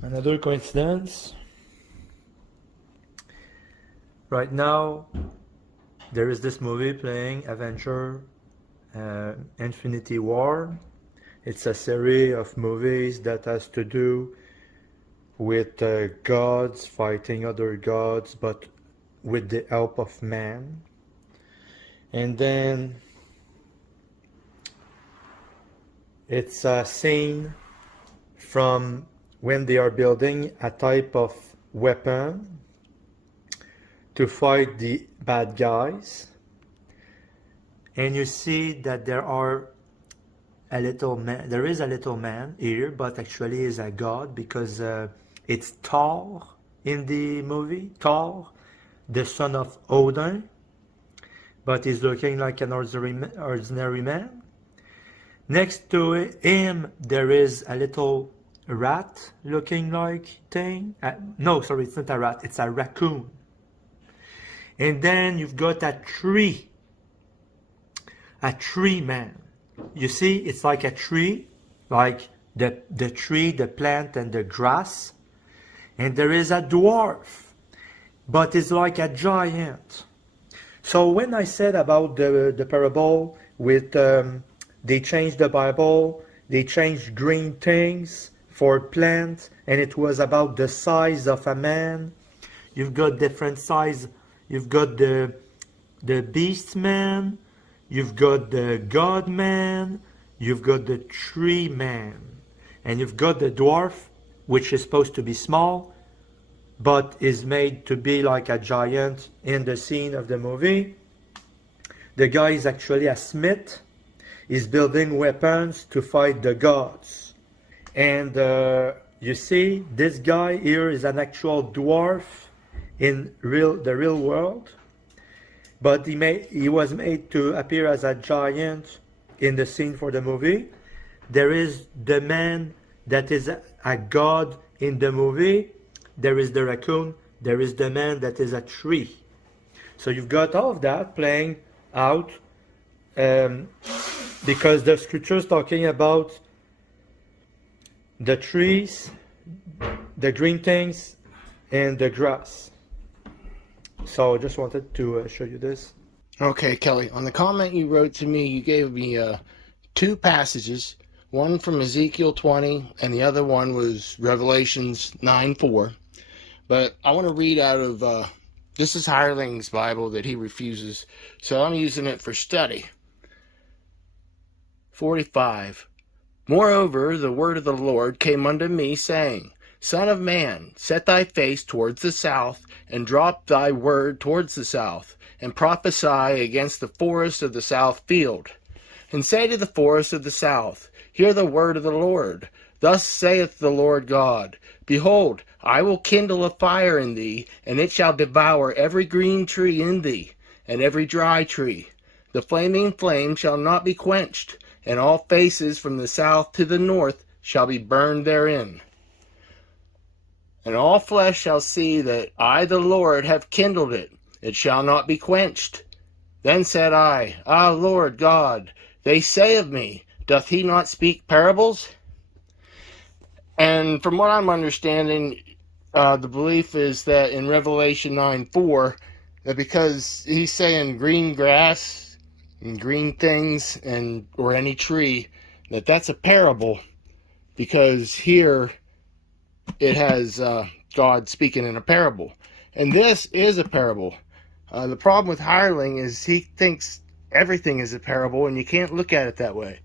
Another coincidence. Right now, there is this movie playing, Avenger Infinity War. It's a series of movies that has to do with gods fighting other gods, but with the help of man. And then it's a scene from when they are building a type of weapon to fight the bad guys. And you see that there is a little man here, but actually is a god, because it's Thor in the movie, Thor, the son of Odin, but he's looking like an ordinary man. Next to him, there is a little rat looking like thing. No, sorry, it's not a rat, it's a raccoon. And then you've got a tree man. You see, it's like a tree, like the tree, the plant, and the grass. And there is a dwarf, but it's like a giant. So when I said about the parable with they changed the Bible, they changed green things for plants, and it was about the size of a man. You've got different size. You've got the beast man, you've got the god man, you've got the tree man, and you've got the dwarf, which is supposed to be small, but is made to be like a giant in the scene of the movie. The guy is actually a smith. He's building weapons to fight the gods. And you see, this guy here is an actual dwarf in the real world, but he was made to appear as a giant in the scene for the movie. There is the man that is a god in the movie. There is the raccoon. There is the man that is a tree. So you've got all of that playing out, because the scripture is talking about the trees, the green things, and the grass. So I just wanted to show you this. Okay, Kelly, on the comment you wrote to me, you gave me two passages, one from Ezekiel 20, and the other one was Revelations 9:4. But I want to read out of, this is Hireling's Bible that he refuses, so I'm using it for study. 45. Moreover, the word of the Lord came unto me, saying, Son of man, set thy face towards the south, and drop thy word towards the south, and prophesy against the forest of the south field. And say to the forest of the south, Hear the word of the Lord. Thus saith the Lord God, Behold, I will kindle a fire in thee, and it shall devour every green tree in thee, and every dry tree. The flaming flame shall not be quenched, and all faces from the south to the north shall be burned therein. And all flesh shall see that I, the Lord, have kindled it. It shall not be quenched. Then said I, Ah, Lord God, they say of me, doth he not speak parables? And from what I'm understanding, the belief is that in Revelation 9:4, that because he's saying green grass and green things or any tree, that's a parable, because here it has God speaking in a parable. And this is a parable. The problem with Hireling is he thinks everything is a parable, and you can't look at it that way.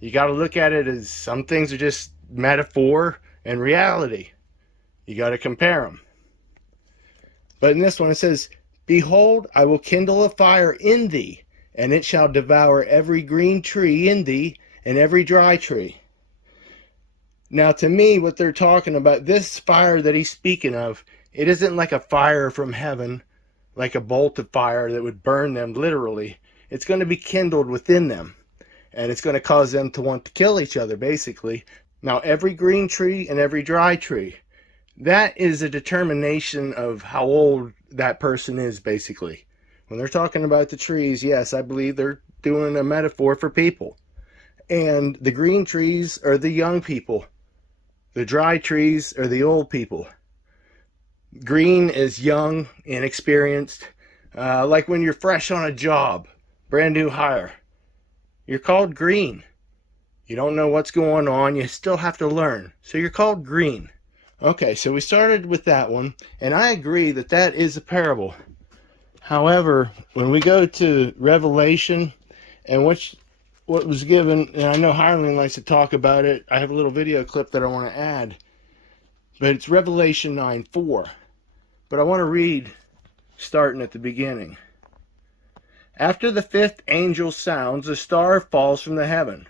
You got to look at it as some things are just metaphor and reality. You got to compare them. But in this one it says, Behold, I will kindle a fire in thee, and it shall devour every green tree in thee, and every dry tree. Now, to me, what they're talking about, this fire that he's speaking of, it isn't like a fire from heaven, like a bolt of fire that would burn them literally. It's going to be kindled within them, and it's going to cause them to want to kill each other, basically. Now, every green tree and every dry tree, that is a determination of how old that person is, basically. When they're talking about the trees, yes, I believe they're doing a metaphor for people. And the green trees are the young people. The dry trees are the old people. Green is young, inexperienced. Like when you're fresh on a job, brand new hire. You're called green. You don't know what's going on. You still have to learn. So you're called green. Okay, so we started with that one. And I agree that that is a parable. However, when we go to Revelation and what was given, and I know Hireling likes to talk about it. I have a little video clip that I want to add. But it's Revelation 9:4. But I want to read starting at the beginning. After the fifth angel sounds, a star falls from the heaven.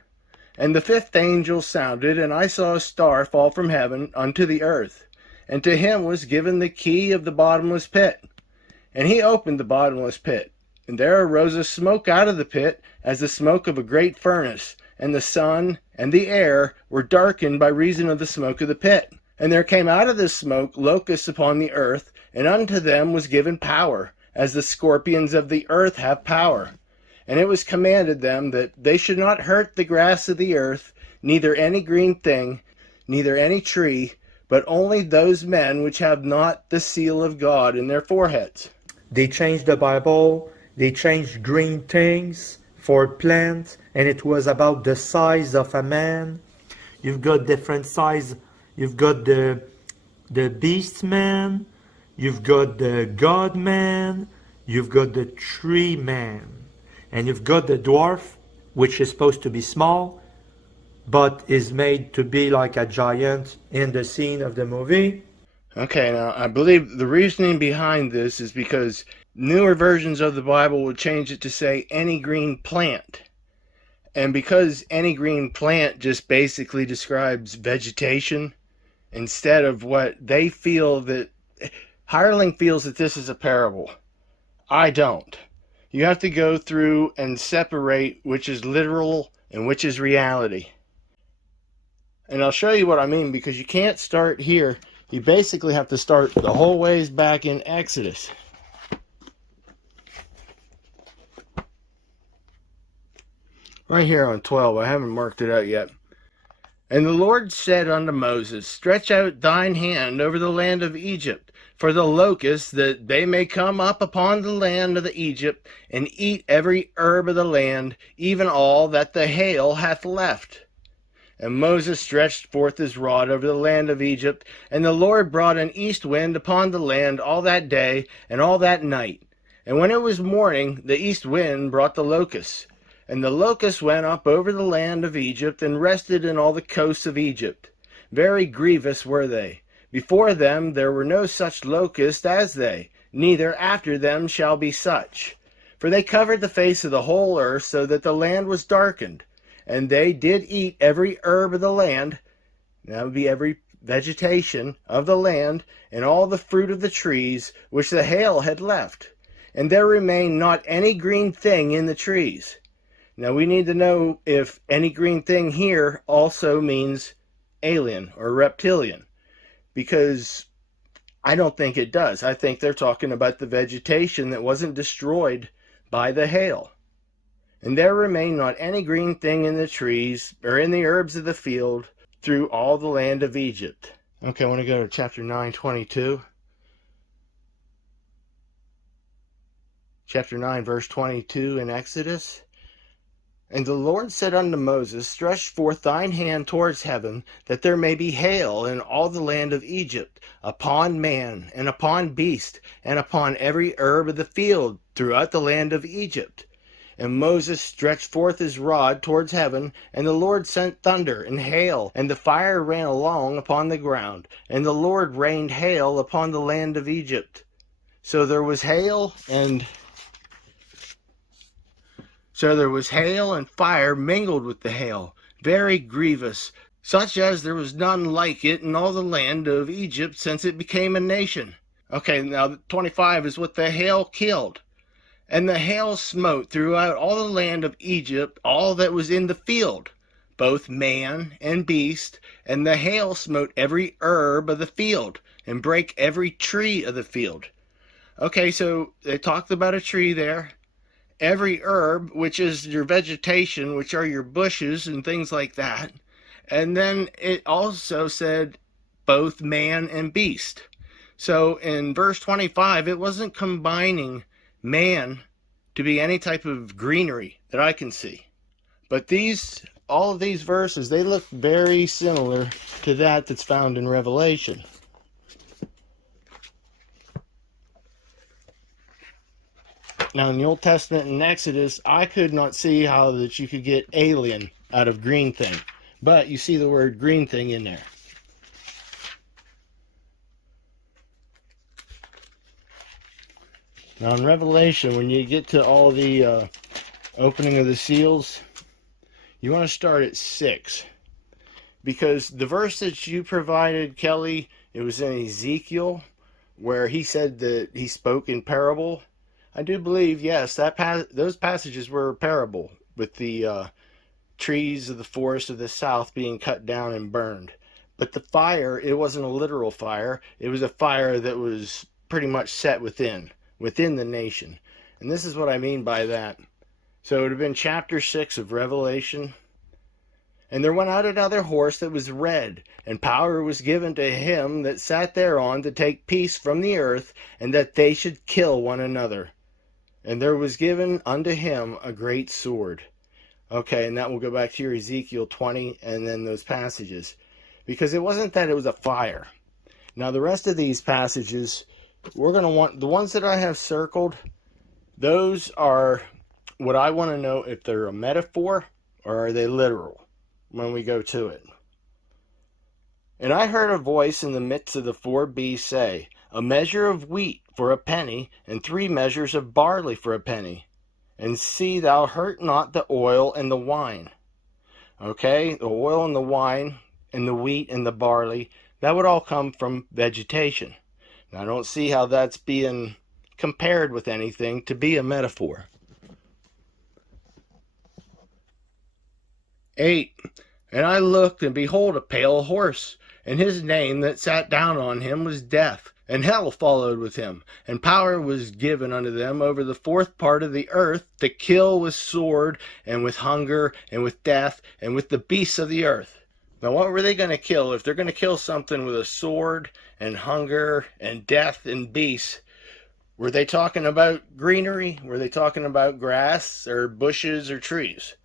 And the fifth angel sounded, and I saw a star fall from heaven unto the earth. And to him was given the key of the bottomless pit. And he opened the bottomless pit. And there arose a smoke out of the pit, as the smoke of a great furnace. And the sun and the air were darkened by reason of the smoke of the pit. And there came out of this smoke locusts upon the earth, and unto them was given power, as the scorpions of the earth have power. And it was commanded them that they should not hurt the grass of the earth, neither any green thing, neither any tree, but only those men which have not the seal of God in their foreheads. They changed the Bible, they changed green things for plants, and it was about the size of a man. You've got different size. You've got the beast man, you've got the God man, you've got the tree man. And you've got the dwarf, which is supposed to be small, but is made to be like a giant in the scene of the movie. Okay, now I believe the reasoning behind this is because newer versions of the Bible would change it to say any green plant. And because any green plant just basically describes vegetation, instead of what they feel that Hireling feels that this is a parable. I don't. You have to go through and separate which is literal and which is reality. And I'll show you what I mean, because you can't start here. You basically have to start the whole ways back in Exodus. Right here on 12. I haven't marked it out yet. And the Lord said unto Moses, stretch out thine hand over the land of Egypt, for the locusts, that they may come up upon the land of Egypt, and eat every herb of the land, even all that the hail hath left. And Moses stretched forth his rod over the land of Egypt, and the Lord brought an east wind upon the land all that day and all that night. And when it was morning, the east wind brought the locusts. And the locusts went up over the land of Egypt, and rested in all the coasts of Egypt. Very grievous were they. Before them there were no such locusts as they, neither after them shall be such. For they covered the face of the whole earth, so that the land was darkened. And they did eat every herb of the land, that would be every vegetation of the land, and all the fruit of the trees, which the hail had left. And there remained not any green thing in the trees. Now we need to know if any green thing here also means alien or reptilian, because I don't think it does. I think they're talking about the vegetation that wasn't destroyed by the hail. And there remained not any green thing in the trees or in the herbs of the field through all the land of Egypt. Okay, I want to go to chapter 9:22. Chapter 9, verse 22 in Exodus. And the Lord said unto Moses, stretch forth thine hand towards heaven, that there may be hail in all the land of Egypt, upon man, and upon beast, and upon every herb of the field throughout the land of Egypt. And Moses stretched forth his rod towards heaven, and the Lord sent thunder and hail, and the fire ran along upon the ground, and the Lord rained hail upon the land of Egypt. So there was hail and fire mingled with the hail, very grievous, such as there was none like it in all the land of Egypt since it became a nation. Okay, now 25 is what the hail killed. And the hail smote throughout all the land of Egypt all that was in the field, both man and beast, and the hail smote every herb of the field, and brake every tree of the field. Okay, so they talked about a tree there. Every herb, which is your vegetation, which are your bushes and things like that, And then it also said both man and beast. So in verse 25, it wasn't combining man to be any type of greenery that I can see. But all of these verses, they look very similar to that's found in Revelation. Now in the Old Testament and Exodus, I could not see how that you could get alien out of green thing. But you see the word green thing in there. Now in Revelation, when you get to all the opening of the seals, you want to start at 6. Because the verse that you provided, Kelly, it was in Ezekiel, where he said that he spoke in parable. I do believe, yes, those passages were a parable, with the trees of the forest of the south being cut down and burned. But the fire, it wasn't a literal fire. It was a fire that was pretty much set within the nation. And this is what I mean by that. So it would have been chapter 6 of Revelation. And there went out another horse that was red, and power was given to him that sat thereon to take peace from the earth, and that they should kill one another. And there was given unto him a great sword. Okay, and that will go back to your Ezekiel 20 and then those passages. Because it wasn't that it was a fire. Now the rest of these passages, we're going to want, the ones that I have circled, those are what I want to know if they're a metaphor or are they literal when we go to it. And I heard a voice in the midst of the 4 beasts say, a measure of wheat for a penny, and 3 measures of barley for a penny. And see thou hurt not the oil and the wine. Okay, the oil and the wine and the wheat and the barley, that would all come from vegetation. Now I don't see how that's being compared with anything to be a metaphor. 8. And I looked, and behold, a pale horse, and his name that sat down on him was Death, and hell followed with him, and power was given unto them over the 4th part of the earth to kill with sword, and with hunger, and with death, and with the beasts of the earth. Now what were they going to kill? If they're going to kill something with a sword, and hunger, and death, and beasts, were they talking about greenery? Were they talking about grass, or bushes, or trees?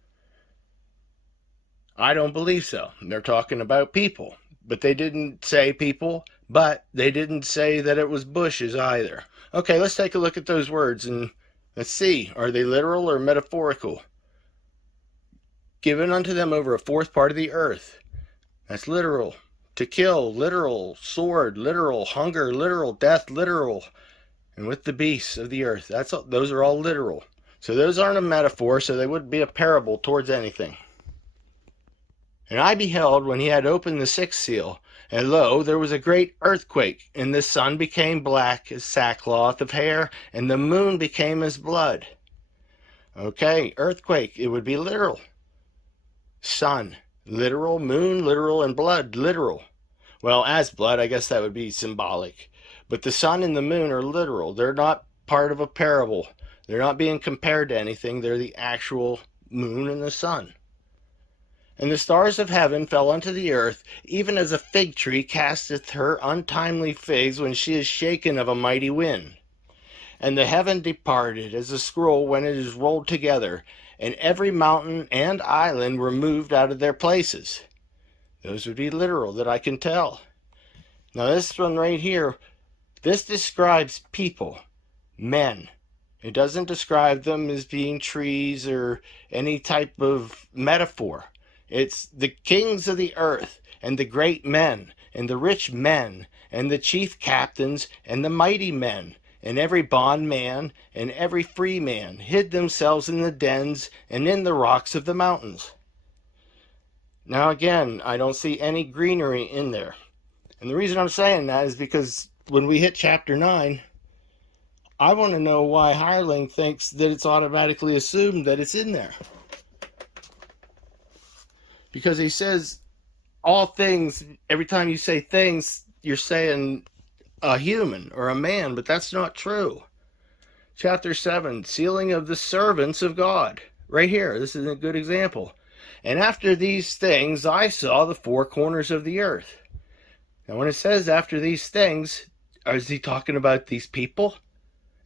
I don't believe so. They're talking about people. But they didn't say people, but they didn't say that it was bushes either. Okay, let's take a look at those words and let's see. Are they literal or metaphorical? Given unto them over a 4th part of the earth. That's literal. To kill, literal. Sword, literal. Hunger, literal. Death, literal. And with the beasts of the earth. Those are all literal. So those aren't a metaphor, so they wouldn't be a parable towards anything. And I beheld when he had opened the 6th seal, and lo, there was a great earthquake, and the sun became black as sackcloth of hair, and the moon became as blood. Okay, earthquake, it would be literal. Sun, literal. Moon, literal. And blood, literal. Well, as blood, I guess that would be symbolic. But the sun and the moon are literal. They're not part of a parable. They're not being compared to anything. They're the actual moon and the sun. And the stars of heaven fell unto the earth, even as a fig tree casteth her untimely figs when she is shaken of a mighty wind. And the heaven departed as a scroll when it is rolled together, and every mountain and island were moved out of their places. Those would be literal that I can tell. Now this one right here, this describes people, men. It doesn't describe them as being trees or any type of metaphor. It's the kings of the earth, and the great men, and the rich men, and the chief captains, and the mighty men, and every bondman, and every free man, hid themselves in the dens, and in the rocks of the mountains. Now again, I don't see any greenery in there. And the reason I'm saying that is because when we hit chapter 9, I want to know why Hireling thinks that it's automatically assumed that it's in there. Because he says all things, every time you say things, you're saying a human or a man, but that's not true. Chapter 7, sealing of the servants of God. Right here, this is a good example. And after these things, I saw the four corners of the earth. Now, when it says after these things, is he talking about these people?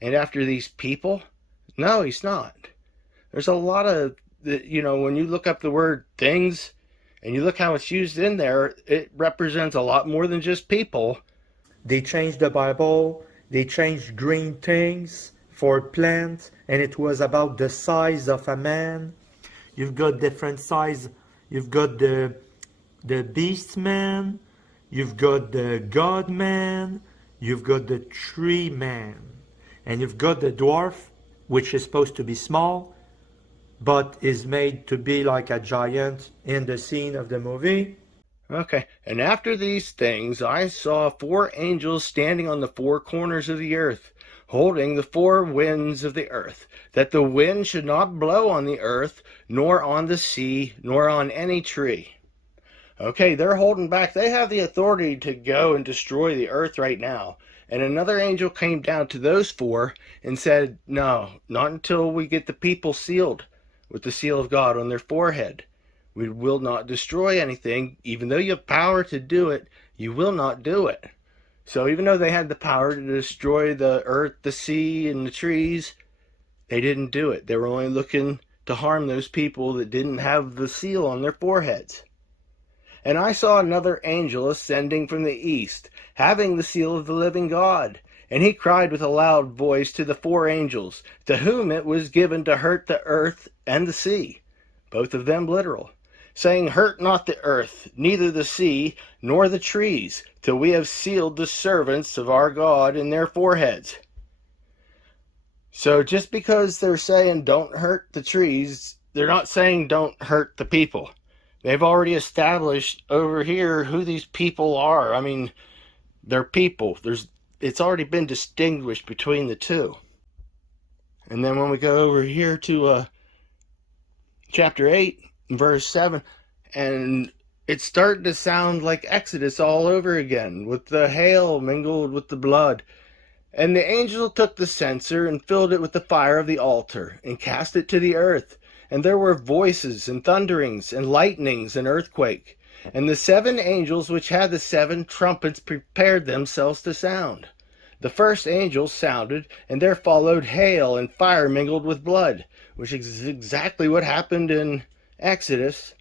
And after these people? No, he's not. There's a lot of, when you look up the word things and you look how it's used in there, it represents a lot more than just people. They changed the Bible, they changed green things for plants, and it was about the size of a man. You've got different size. You've got the beast man, you've got the God man, you've got the tree man, and you've got the dwarf, which is supposed to be small, but is made to be like a giant in the scene of the movie. Okay, and after these things, I saw four angels standing on the four corners of the earth, holding the four winds of the earth, that the wind should not blow on the earth, nor on the sea, nor on any tree. Okay, they're holding back. They have the authority to go and destroy the earth right now. And another angel came down to those four and said, no, not until we get the people sealed with the seal of God on their forehead. We will not destroy anything. Even though you have power to do it, you will not do it. So even though they had the power to destroy the earth, the sea, and the trees, they didn't do it. They were only looking to harm those people that didn't have the seal on their foreheads. And I saw another angel ascending from the east, having the seal of the living God. And he cried with a loud voice to the four angels, to whom it was given to hurt the earth and the sea, both of them literal, saying, hurt not the earth, neither the sea, nor the trees, till we have sealed the servants of our God in their foreheads. So just because they're saying don't hurt the trees, they're not saying don't hurt the people. They've already established over here who these people are. I mean, they're people. It's already been distinguished between the two. And then when we go over here to chapter 8, verse 7, and it's starting to sound like Exodus all over again, with the hail mingled with the blood. And the angel took the censer and filled it with the fire of the altar, and cast it to the earth. And there were voices, and thunderings, and lightnings, and earthquake. And the seven angels which had the seven trumpets prepared themselves to sound. The first angel sounded, and there followed hail and fire mingled with blood, which is exactly what happened in Exodus.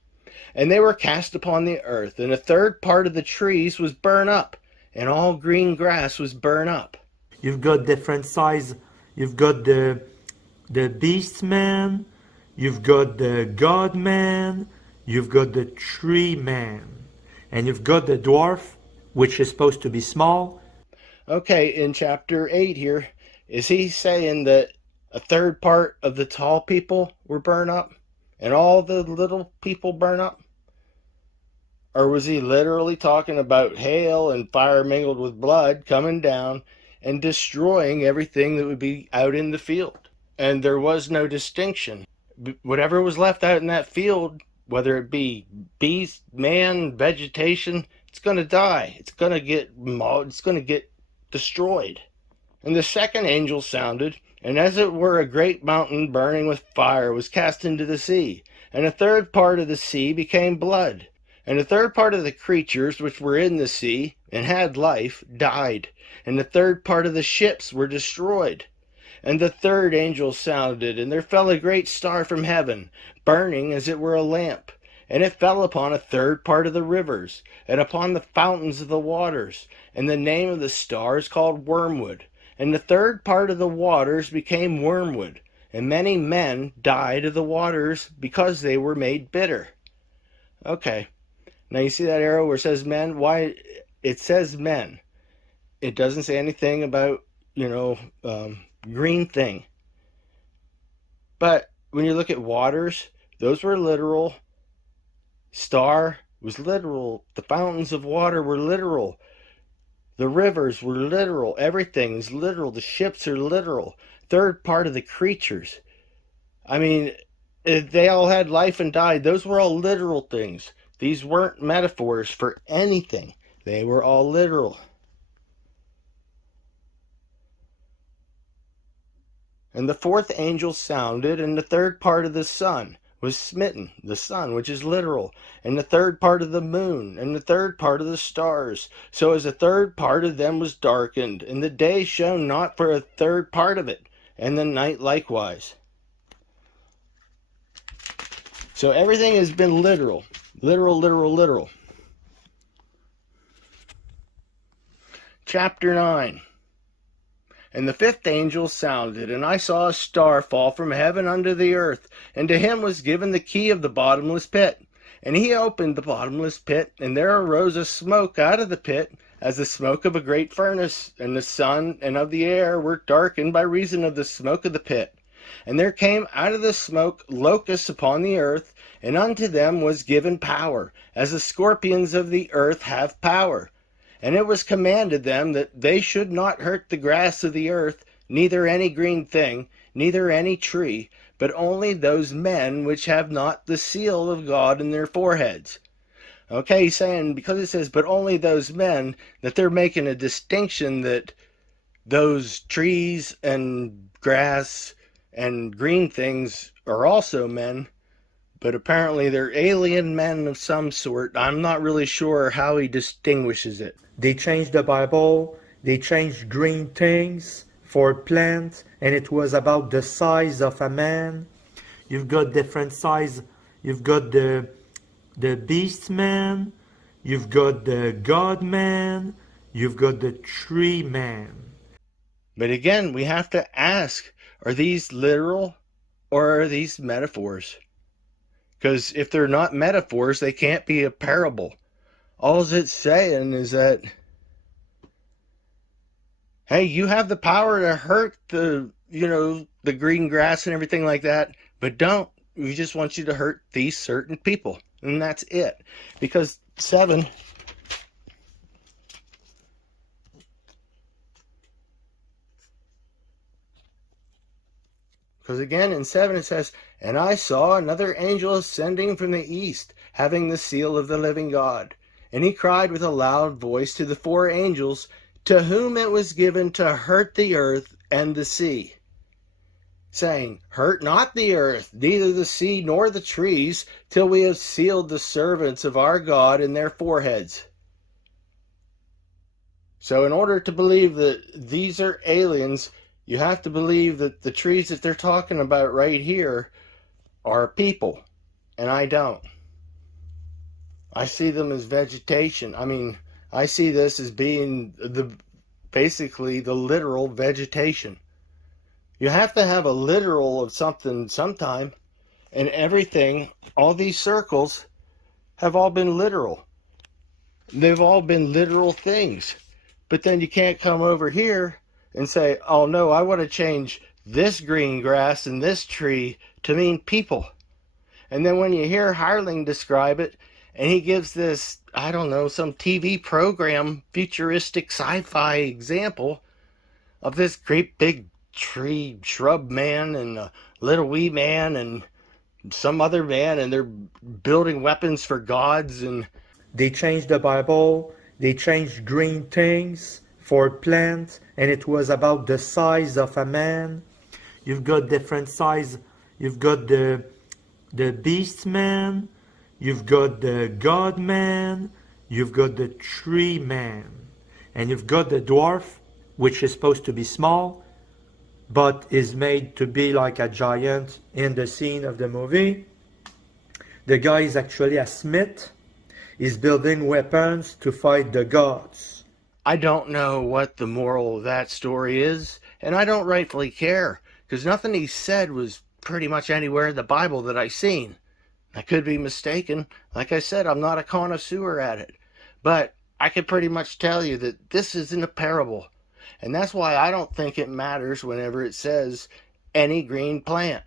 And they were cast upon the earth, and a third part of the trees was burned up, and all green grass was burned up. You've got different size. You've got the beast man, you've got the God man, you've got the tree man, and you've got the dwarf, which is supposed to be small. Okay, in chapter 8 here, is he saying that a third part of the tall people were burned up and all the little people burned up? Or was he literally talking about hail and fire mingled with blood coming down and destroying everything that would be out in the field? And there was no distinction. Whatever was left out in that field, whether it be beast, man, vegetation, it's going to die. It's going to get mauled. It's going to get destroyed. And the second angel sounded, and as it were a great mountain burning with fire was cast into the sea. And a third part of the sea became blood. And a third part of the creatures which were in the sea and had life died. And the third part of the ships were destroyed. And the third angel sounded, and there fell a great star from heaven, burning as it were a lamp. And it fell upon a third part of the rivers, and upon the fountains of the waters. And the name of the star is called Wormwood. And the third part of the waters became wormwood. And many men died of the waters because they were made bitter. Okay. Now you see that arrow where it says men? Why? It says men. It doesn't say anything about, green thing. But when you look at waters, those were literal. Star was literal. The fountains of water were literal. The rivers were literal. Everything is literal. The ships are literal. Third part of the creatures. I mean, they all had life and died. Those were all literal things. These weren't metaphors for anything. They were all literal. And the fourth angel sounded, and the third part of the sun, was smitten, the sun, which is literal, and the third part of the moon, and the third part of the stars, so as a third part of them was darkened, and the day shone not for a third part of it, and the night likewise. So everything has been literal. Literal, literal, literal. Chapter 9. And the fifth angel sounded, and I saw a star fall from heaven unto the earth, and to him was given the key of the bottomless pit. And he opened the bottomless pit, and there arose a smoke out of the pit, as the smoke of a great furnace, and the sun and of the air were darkened by reason of the smoke of the pit. And there came out of the smoke locusts upon the earth, and unto them was given power, as the scorpions of the earth have power. And it was commanded them that they should not hurt the grass of the earth, neither any green thing, neither any tree, but only those men which have not the seal of God in their foreheads. Okay, he's saying, because it says, but only those men, that they're making a distinction that those trees and grass and green things are also men, but apparently they're alien men of some sort. I'm not really sure how he distinguishes it. They changed the Bible, they changed green things for plants, and it was about the size of a man. You've got different size. You've got the beast man, you've got the God man, you've got the tree man. But again, we have to ask, are these literal or are these metaphors? Because if they're not metaphors, they can't be a parable. All it's saying is that, hey, you have the power to hurt the green grass and everything like that, but don't. We just want you to hurt these certain people. And that's it. Because 7... Because again, in 7 it says, and I saw another angel ascending from the east, having the seal of the living God. And he cried with a loud voice to the 4 angels, to whom it was given to hurt the earth and the sea, saying, hurt not the earth, neither the sea nor the trees, till we have sealed the servants of our God in their foreheads. So in order to believe that these are aliens, you have to believe that the trees that they're talking about right here are people. And I don't. I see them as vegetation. I mean, I see this as being basically the literal vegetation. You have to have a literal of something sometime. And everything, all these circles, have all been literal. They've all been literal things. But then you can't come over here and say, oh no, I want to change this green grass and this tree to mean people. And then when you hear Harling describe it, and he gives this, I don't know, some TV program, futuristic sci-fi example of this great big tree shrub man and a little wee man and some other man, and they're building weapons for gods. And they changed the Bible, they changed green things for plants, and it was about the size of a man. You've got different size. You've got the beast man, you've got the God man, you've got the tree man, and you've got the dwarf, which is supposed to be small, but is made to be like a giant in the scene of the movie. The guy is actually a smith. He's building weapons to fight the gods. I don't know what the moral of that story is, and I don't rightfully care, because nothing he said was pretty much anywhere in the Bible that I seen. I could be mistaken. Like I said, I'm not a connoisseur at it. But I can pretty much tell you that this isn't a parable. And that's why I don't think it matters whenever it says any green plant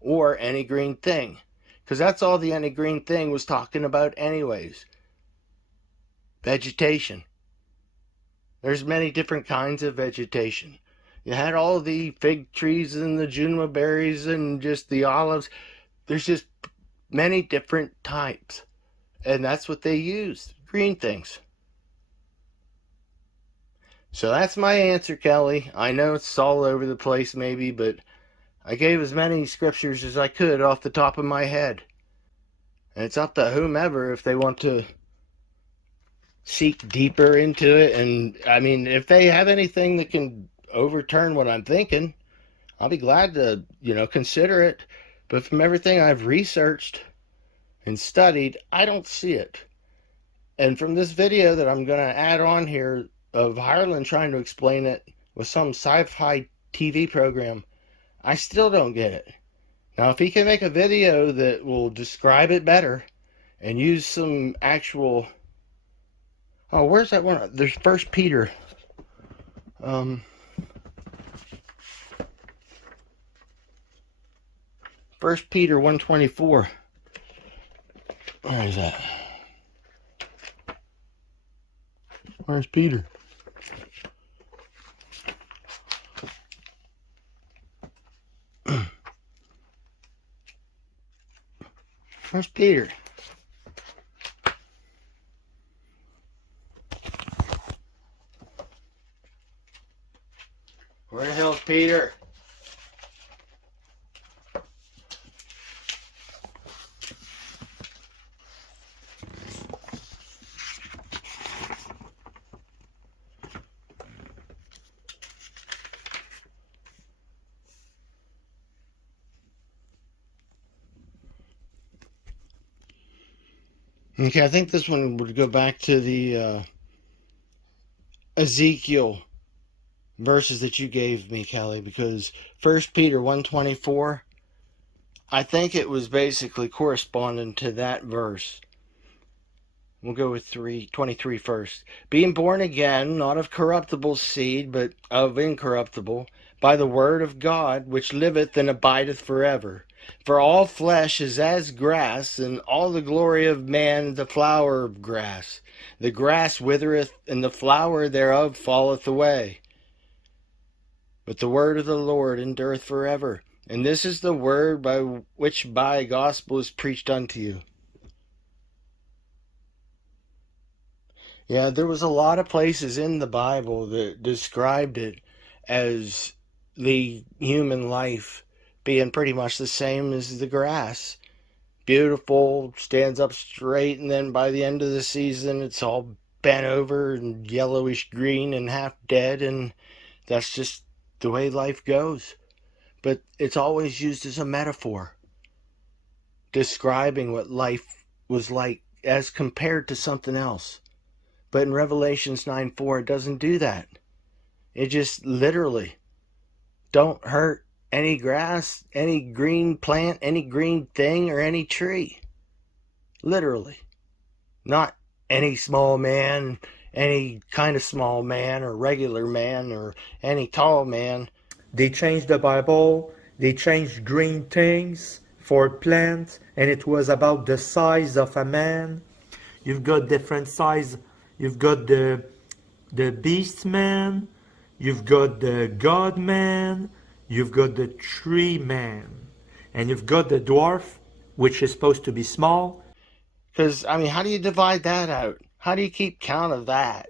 or any green thing. Because that's all the any green thing was talking about anyways. Vegetation. There's many different kinds of vegetation. You had all the fig trees and the juniper berries and just the olives. There's just many different types. And that's what they used. Green things. So that's my answer, Kelly. I know it's all over the place maybe, but I gave as many scriptures as I could off the top of my head. And it's up to whomever if they want to seek deeper into it. And I mean, if they have anything that can overturn what I'm thinking, I'll be glad to, consider it. But from everything I've researched and studied, I don't see it. And from this video that I'm going to add on here of Harlan trying to explain it with some sci-fi TV program, I still don't get it. Now, if he can make a video that will describe it better and use some actual... Oh, where's that one? There's First Peter. First Peter 1:24. Where is that? Where's Peter? Where's Peter? Where the hell's Peter? Okay, I think this one would go back to the Ezekiel verses that you gave me, Kelly, because 1 Peter 1:24, I think it was basically corresponding to that verse. We'll go with 3:23 first. Being born again, not of corruptible seed, but of incorruptible, by the word of God, which liveth and abideth forever. For all flesh is as grass, and all the glory of man the flower of grass. The grass withereth, and the flower thereof falleth away. But the word of the Lord endureth forever. And this is the word by which by gospel is preached unto you. Yeah, there was a lot of places in the Bible that described it as the human life being pretty much the same as the grass. Beautiful, stands up straight, and then by the end of the season it's all bent over and yellowish green and half dead, and that's just the way life goes. But it's always used as a metaphor, describing what life was like as compared to something else. But in Revelations 9:4, it doesn't do that. It just literally, don't hurt any grass, any green plant, any green thing, or any tree. Literally. Not any small man, any kind of small man, or regular man, or any tall man. They changed the Bible, they changed green things for plants, and it was about the size of a man. You've got different size. You've got the beast man, you've got the God man, you've got the tree man, and you've got the dwarf, which is supposed to be small. Because, I mean, how do you divide that out? How do you keep count of that?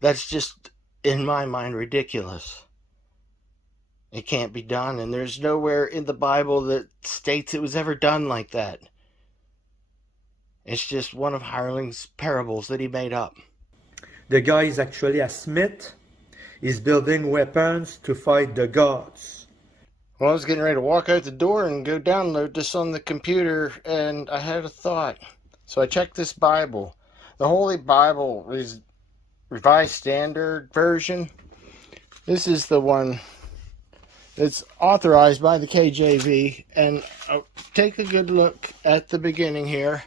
That's just, in my mind, ridiculous. It can't be done, and there's nowhere in the Bible that states it was ever done like that. It's just one of Harlan's parables that he made up. The guy is actually a smith. He's building weapons to fight the gods. Well, I was getting ready to walk out the door and go download this on the computer, and I had a thought. So I checked this Bible. The Holy Bible is Revised Standard Version. This is the one that's authorized by the KJV. And take a good look at the beginning here.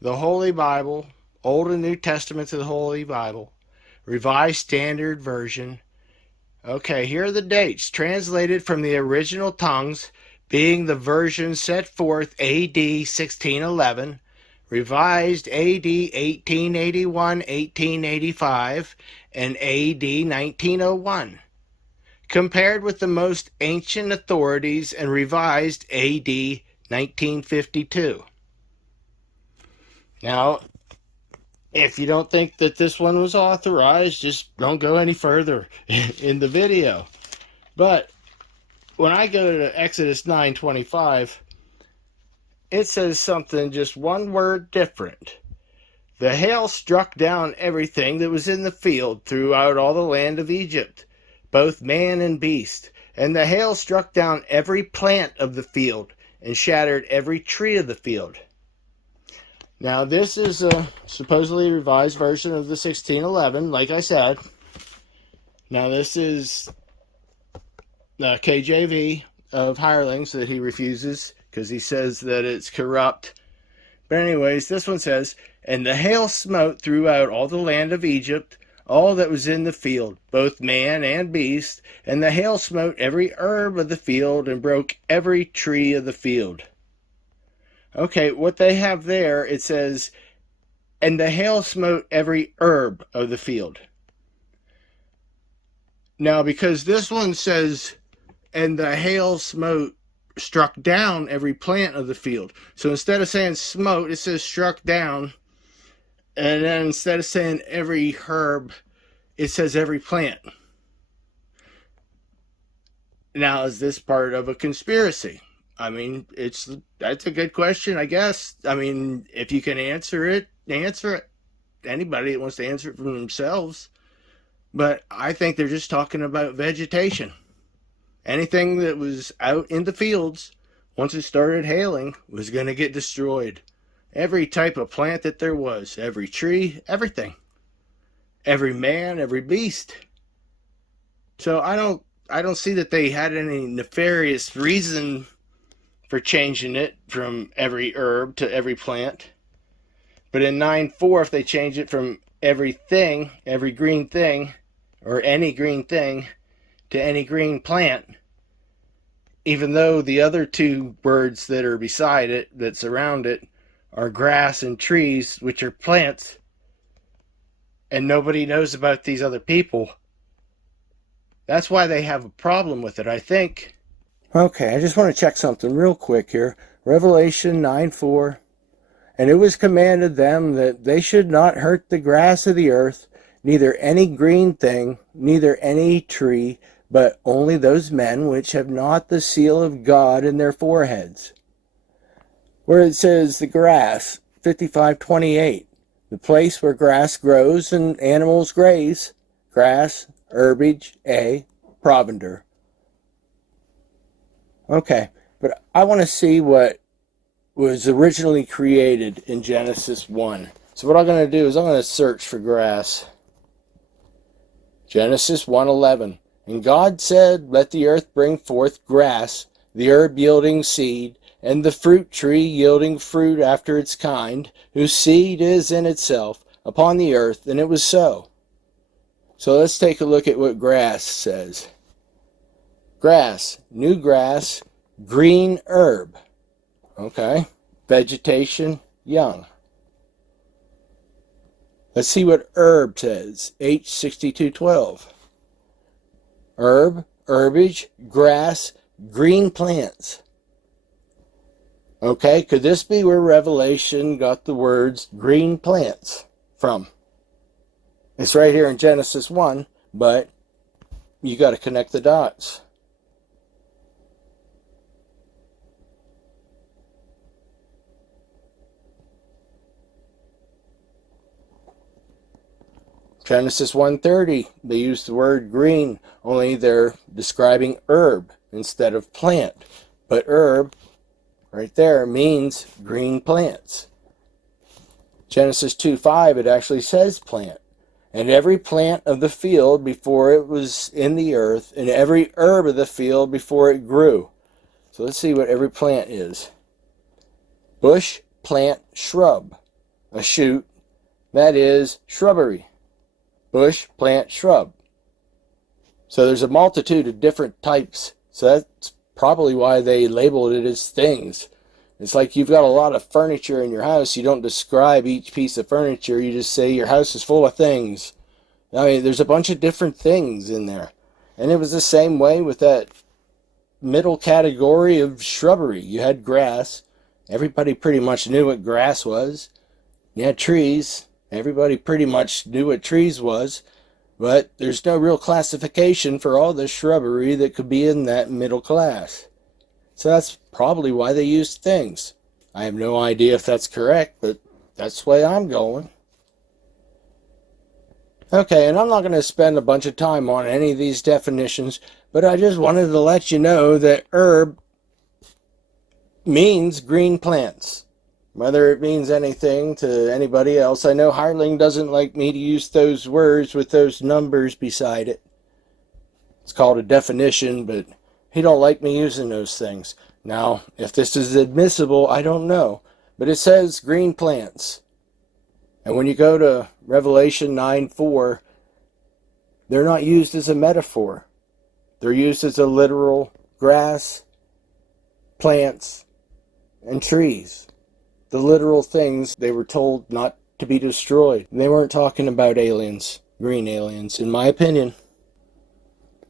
The Holy Bible, Old and New Testament of the Holy Bible, Revised Standard Version. Okay, here are the dates. Translated from the original tongues, being the version set forth AD 1611, revised AD 1881, 1885, and AD 1901. Compared with the most ancient authorities and revised AD 1952. Now, if you don't think that this one was authorized, just don't go any further in the video. But when I go to Exodus 9:25, it says something just one word different. The hail struck down everything that was in the field throughout all the land of Egypt, both man and beast. And the hail struck down every plant of the field and shattered every tree of the field. Now, this is a supposedly revised version of the 1611, like I said. Now, this is the KJV of hirelings that he refuses because he says that it's corrupt. But anyways, this one says, and the hail smote throughout all the land of Egypt, all that was in the field, both man and beast, and the hail smote every herb of the field and broke every tree of the field. Okay, what they have there, it says, and the hail smote every herb of the field. Now, because this one says, and the hail smote, struck down every plant of the field. So instead of saying smote, it says struck down. And then instead of saying every herb, it says every plant. Now, is this part of a conspiracy? I mean, that's a good question, I guess. I mean, if you can answer it, answer it. Anybody that wants to answer it for themselves. But I think they're just talking about vegetation. Anything that was out in the fields, once it started hailing, was going to get destroyed. Every type of plant that there was, every tree, everything. Every man, every beast. So I don't see that they had any nefarious reason for changing it from every herb to every plant. But in 9:4, if they change it from everything, every green thing, or any green thing, to any green plant, even though the other two words that are beside it, that surround it, are grass and trees, which are plants, and nobody knows about these other people. That's why they have a problem with it, I think. Okay, I just want to check something real quick here. Revelation 9:4. And it was commanded them that they should not hurt the grass of the earth, neither any green thing, neither any tree, but only those men which have not the seal of God in their foreheads. Where it says the grass, 55:28, the place where grass grows and animals graze, grass, herbage, provender. Okay, but I want to see what was originally created in Genesis 1. So what I'm going to do is I'm going to search for grass. Genesis 1:11. And God said, let the earth bring forth grass, the herb yielding seed, and the fruit tree yielding fruit after its kind, whose seed is in itself, upon the earth, and it was so. So let's take a look at what grass says. Grass, new grass, green herb. Okay, vegetation, young. Let's see what herb says, H6212. Herb, herbage, grass, green plants. Okay, could this be where Revelation got the words green plants from? It's right here in Genesis 1, but you got to connect the dots. Genesis 1:30, they use the word green, only they're describing herb instead of plant. But herb, right there, means green plants. Genesis 2:5, it actually says plant. And every plant of the field before it was in the earth, and every herb of the field before it grew. So let's see what every plant is. Bush, plant, shrub. A shoot, that is shrubbery. Bush, plant, shrub. So there's a multitude of different types. So that's probably why they labeled it as things. It's like you've got a lot of furniture in your house. You don't describe each piece of furniture. You just say your house is full of things. I mean, there's a bunch of different things in there. And it was the same way with that middle category of shrubbery. You had grass. Everybody pretty much knew what grass was. You had trees. Everybody pretty much knew what trees was. But there's no real classification for all the shrubbery that could be in that middle class. So that's probably why they used things. I have no idea if that's correct, but that's the way I'm going. Okay, and I'm not going to spend a bunch of time on any of these definitions, but I just wanted to let you know that herb means green plants. Whether it means anything to anybody else, I know Hireling doesn't like me to use those words with those numbers beside it. It's called a definition, but he don't like me using those things. Now, if this is admissible, I don't know. But it says green plants. And when you go to Revelation 9:4, they're not used as a metaphor. They're used as a literal grass, plants, and trees. The literal things they were told not to be destroyed. They weren't talking about aliens, green aliens, in my opinion.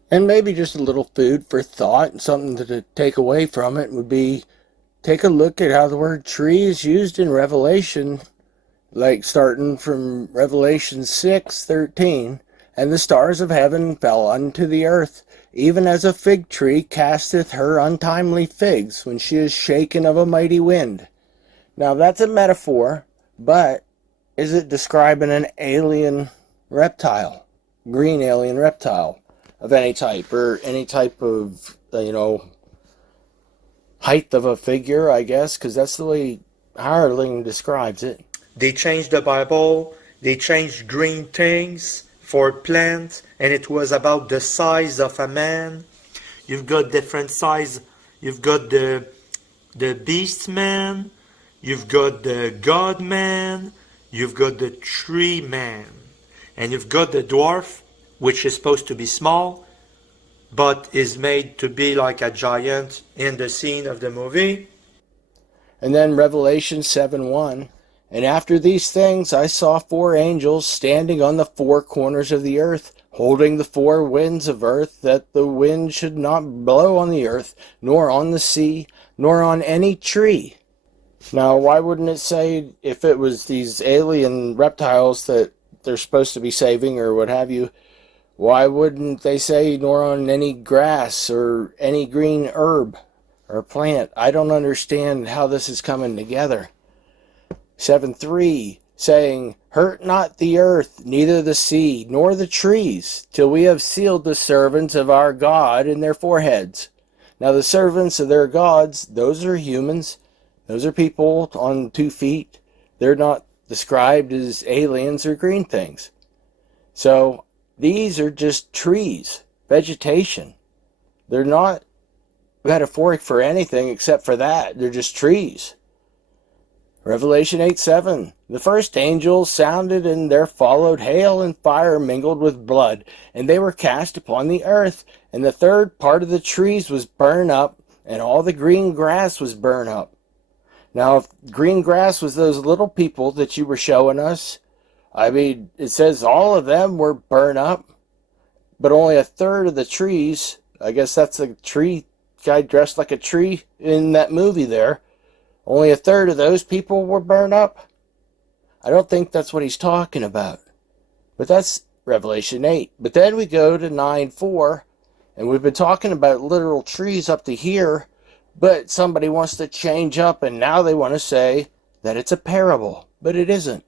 And maybe just a little food for thought and something to take away from it would be take a look at how the word tree is used in Revelation, like starting from Revelation 6:13, and the stars of heaven fell unto the earth, even as a fig tree casteth her untimely figs when she is shaken of a mighty wind. Now that's a metaphor, but is it describing an alien reptile, green alien reptile of any type, or any type of, height of a figure, I guess, because that's the way Hireling describes it. They changed the Bible, they changed green things for plants, and it was about the size of a man. You've got different size. You've got the beast man, you've got the God man, you've got the tree man, and you've got the dwarf, which is supposed to be small, but is made to be like a giant in the scene of the movie. And then Revelation 7:1, and after these things I saw 4 angels standing on the 4 corners of the earth, holding the 4 winds of earth, that the wind should not blow on the earth, nor on the sea, nor on any tree. Now, why wouldn't it say, if it was these alien reptiles that they're supposed to be saving or what have you, why wouldn't they say nor on any grass or any green herb or plant? I don't understand how this is coming together. 7:3 saying, hurt not the earth, neither the sea, nor the trees, till we have sealed the servants of our God in their foreheads. Now the servants of their gods, those are humans. Those are people on 2 feet. They're not described as aliens or green things. So these are just trees, vegetation. They're not metaphoric for anything except for that. They're just trees. Revelation 8:7. The first angel sounded, and there followed hail and fire mingled with blood, and they were cast upon the earth. And the third part of the trees was burned up, and all the green grass was burned up. Now, if green grass was those little people that you were showing us, I mean, it says all of them were burned up, but only a third of the trees, I guess that's a tree guy dressed like a tree in that movie there, only a third of those people were burned up. I don't think that's what he's talking about. But that's Revelation 8. But then we go to 9:4, and we've been talking about literal trees up to here, but somebody wants to change up, and now they want to say that it's a parable, but it isn't.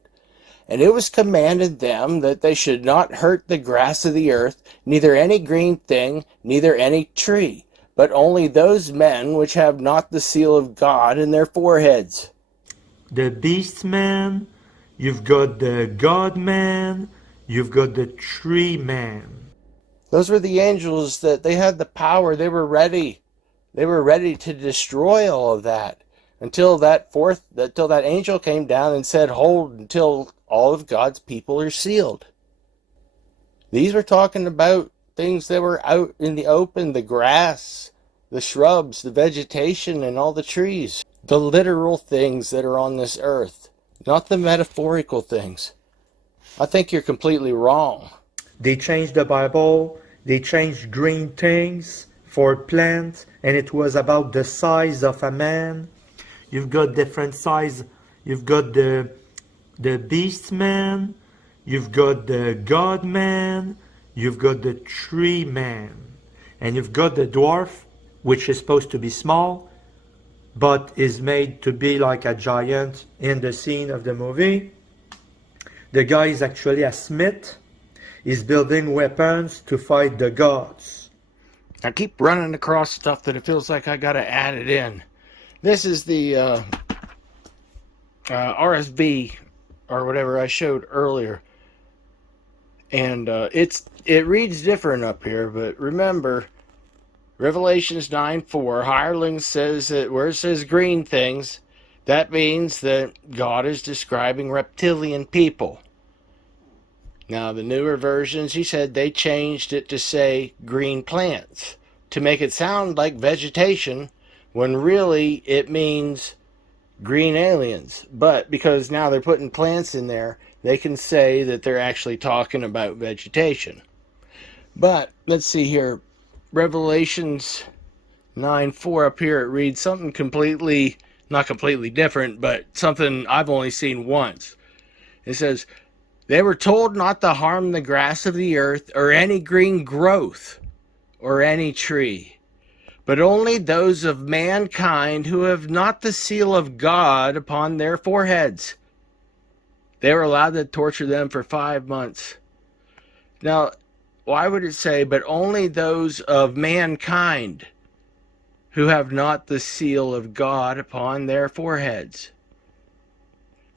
And it was commanded them that they should not hurt the grass of the earth, neither any green thing, neither any tree, but only those men which have not the seal of God in their foreheads. The beast man, you've got the God man, you've got the tree man. Those were the angels that they had the power. They were ready. They were ready to destroy all of that until that angel came down and said, hold until all of God's people are sealed. These were talking about things that were out in the open, the grass, the shrubs, the vegetation, and all the trees. The literal things that are on this earth, not the metaphorical things. I think you're completely wrong. They changed the Bible, they changed green things for plants, and it was about the size of a man. You've got different size. You've got the beast man, you've got the God man, you've got the tree man, and you've got the dwarf, which is supposed to be small, but is made to be like a giant in the scene of the movie. The guy is actually a smith. He's building weapons to fight the gods. I keep running across stuff that it feels like I gotta add it in. This is the RSV or whatever I showed earlier, and it reads different up here. But remember, Revelations 9:4, hireling says that where it says green things, that means that God is describing reptilian people. Now, the newer versions, he said they changed it to say green plants to make it sound like vegetation, when really it means green aliens. But because now they're putting plants in there, they can say that they're actually talking about vegetation. But let's see here. Revelations 9:4 up here, it reads something completely, not completely different, but something I've only seen once. It says, they were told not to harm the grass of the earth or any green growth or any tree, but only those of mankind who have not the seal of God upon their foreheads. They were allowed to torture them for 5 months. Now, why would it say, but only those of mankind who have not the seal of God upon their foreheads?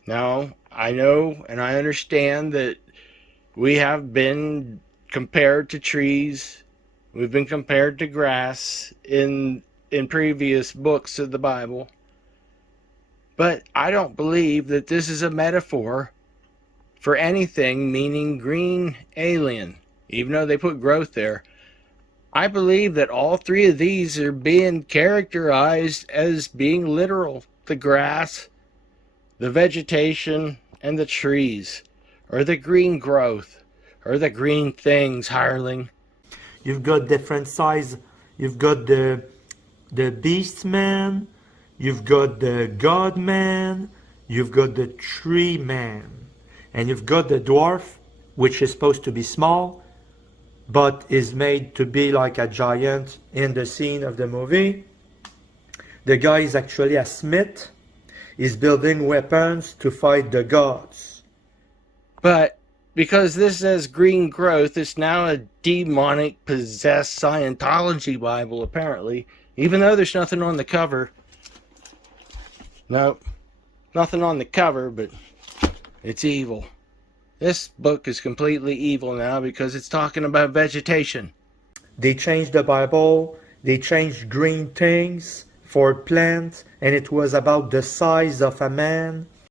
Now, I know and I understand that we have been compared to trees. We've been compared to grass in previous books of the Bible. But I don't believe that this is a metaphor for anything meaning green alien, even though they put growth there. I believe that all three of these are being characterized as being literal. The grass, the vegetation, and the trees, or the green growth, or the green things, hireling. You've got different size. You've got the beast man, you've got the god man, you've got the tree man, and you've got the dwarf, which is supposed to be small, but is made to be like a giant in the scene of the movie. The guy is actually a smith. He's building weapons to fight the gods. But because this says green growth, it's now a demonic possessed Scientology Bible, apparently, even though there's nothing on the cover. Nope, nothing on the cover, but it's evil. This book is completely evil now because it's talking about vegetation. They changed the Bible, they changed green things for plants, and it was about the size of a man.